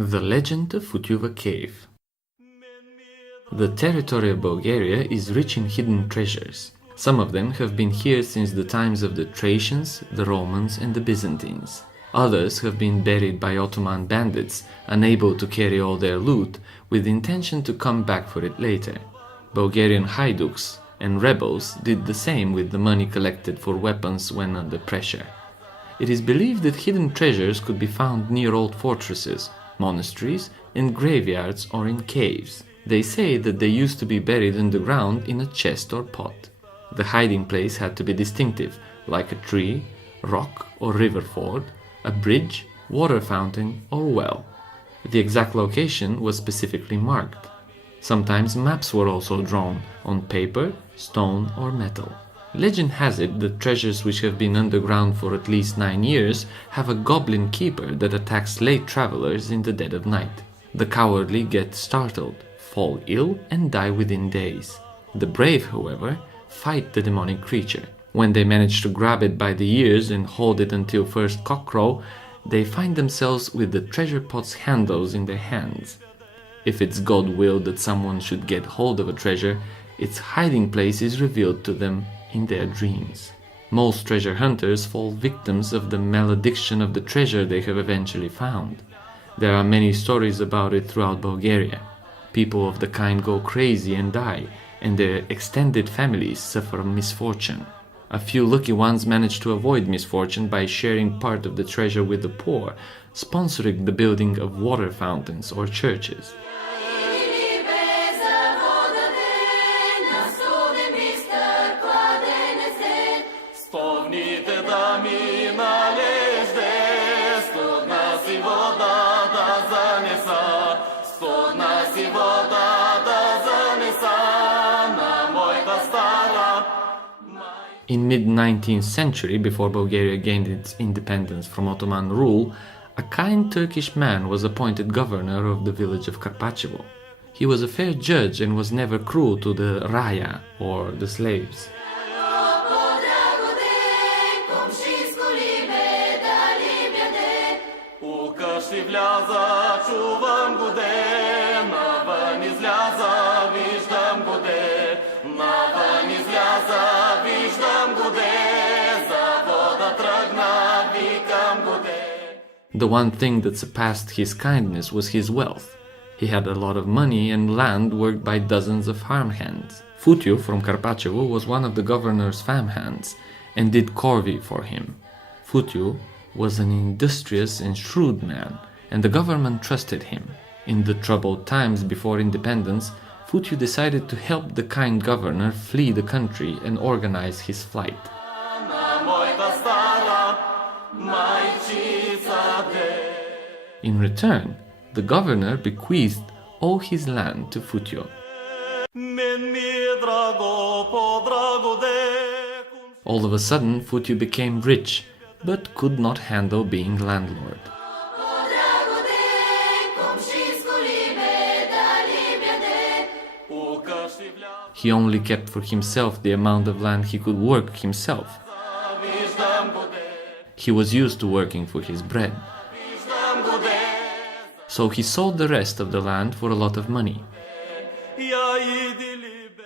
The Legend of Futyova Cave. The territory of Bulgaria is rich in hidden treasures. Some of them have been here since the times of the Thracians, the Romans and the Byzantines. Others have been buried by Ottoman bandits, unable to carry all their loot, with the intention to come back for it later. Bulgarian haiduks and rebels did the same with the money collected for weapons when under pressure. It is believed that hidden treasures could be found near old fortresses, monasteries and graveyards or in caves. They say that they used to be buried underground in a chest or pot. The hiding place had to be distinctive, like a tree, rock or river ford, a bridge, water fountain or well. The exact location was specifically marked. Sometimes maps were also drawn on paper, stone or metal. Legend has it that treasures which have been underground for at least 9 years have a goblin keeper that attacks late travelers in the dead of night. The cowardly get startled, fall ill and die within days. The brave, however, fight the demonic creature. When they manage to grab it by the ears and hold it until first cockcrow, they find themselves with the treasure pot's handles in their hands. If it's God will that someone should get hold of a treasure, its hiding place is revealed to them in their dreams. Most treasure hunters fall victims of the malediction of the treasure they have eventually found. There are many stories about it throughout Bulgaria. People of the kind go crazy and die, and their extended families suffer misfortune. A few lucky ones manage to avoid misfortune by sharing part of the treasure with the poor, sponsoring the building of water fountains or churches. In mid-19th century, before Bulgaria gained its independence from Ottoman rule, a kind Turkish man was appointed governor of the village of Karpachevo. He was a fair judge and was never cruel to the raya, or the slaves. The one thing that surpassed his kindness was his wealth. He had a lot of money and land worked by dozens of farmhands. Futyov from Karpachevo was one of the governor's farmhands and did corvée for him. Futyov was an industrious and shrewd man, and the government trusted him. In the troubled times before independence, Futyov decided to help the kind governor flee the country and organize his flight. In return, the governor bequeathed all his land to Futyov. All of a sudden, Futyov became rich, but could not handle being landlord. He only kept for himself the amount of land he could work himself. He was used to working for his bread. So he sold the rest of the land for a lot of money.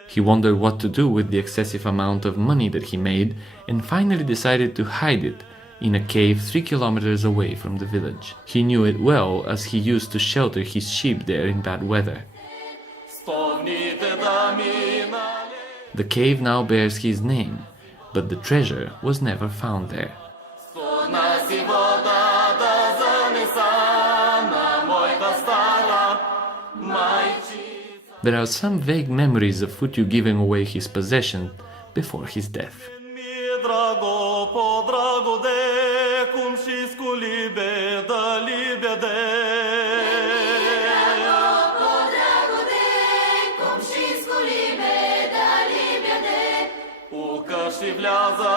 He wondered what to do with the excessive amount of money that he made and finally decided to hide it in a cave 3 kilometers away from the village. He knew it well as he used to shelter his sheep there in bad weather. The cave now bears his name, but the treasure was never found there. There are some vague memories of Futyov giving away his possession before his death. Вляза